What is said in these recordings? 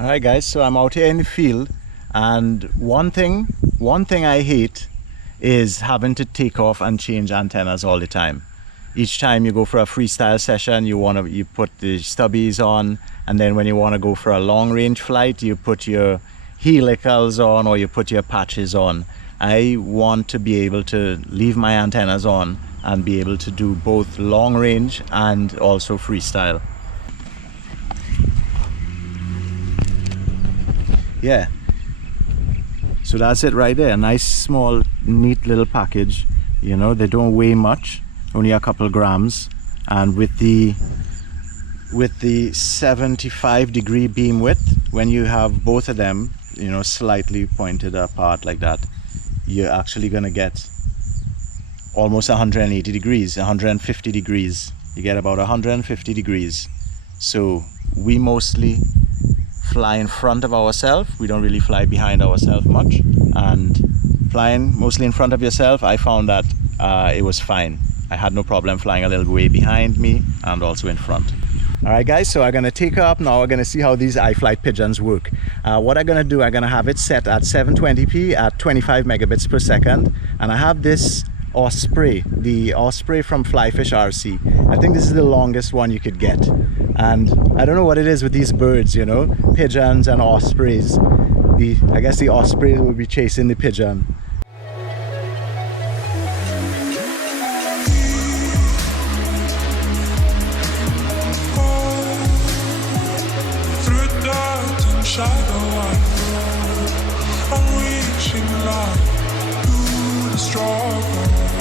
Alright guys, so I'm out here in the field, and one thing I hate is having to take off and change antennas all the time. Each time you go for a freestyle session, you put the stubbies on, and then when you want to go for a long range flight, you put your helicals on or you put your patches on. I want to be able to leave my antennas on and be able to do both long range and also freestyle. Yeah, so that's it right there. A nice small neat little package, you know. They don't weigh much, only a couple grams, and with the 75-degree beam width, when you have both of them, you know, slightly pointed apart like that, you're actually gonna get almost 180 degrees, 150 degrees. You get about 150 degrees. So we mostly fly in front of ourselves. We don't really fly behind ourselves much, and flying mostly in front of yourself, I found that it was fine. I had no problem flying a little way behind me and also in front. Alright guys, so I'm gonna take her up now. We're gonna see how these iFlight Pigeons work. What I'm gonna do, I'm gonna have it set at 720p at 25 megabits per second, and I have this Osprey, the Osprey from Flyfish RC. I think this is the longest one you could get, and I don't know what it is with these birds, you know, pigeons and ospreys. I guess the osprey will be chasing the pigeon.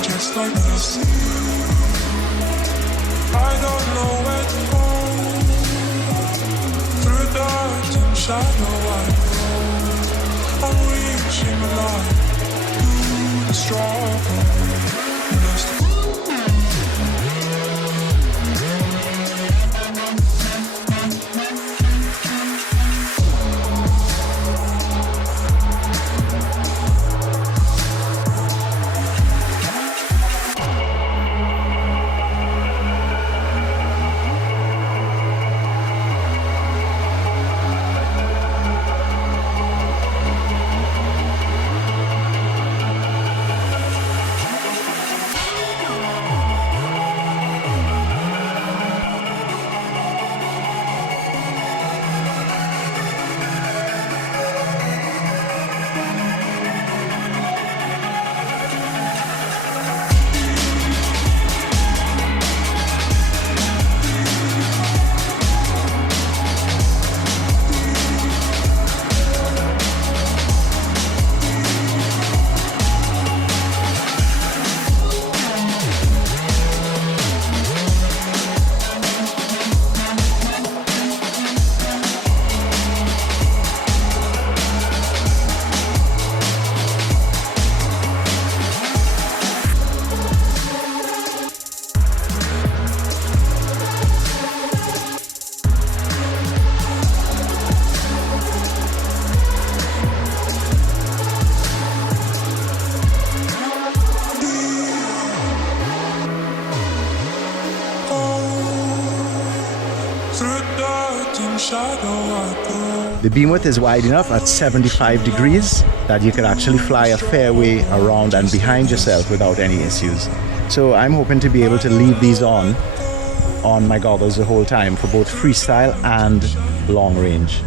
Just like this, I don't know where to go. Through dark and shadow I go. I'm reaching light through the struggle. The beam width is wide enough at 75 degrees that you could actually fly a fair way around and behind yourself without any issues. So I'm hoping to be able to leave these on my goggles the whole time for both freestyle and long range.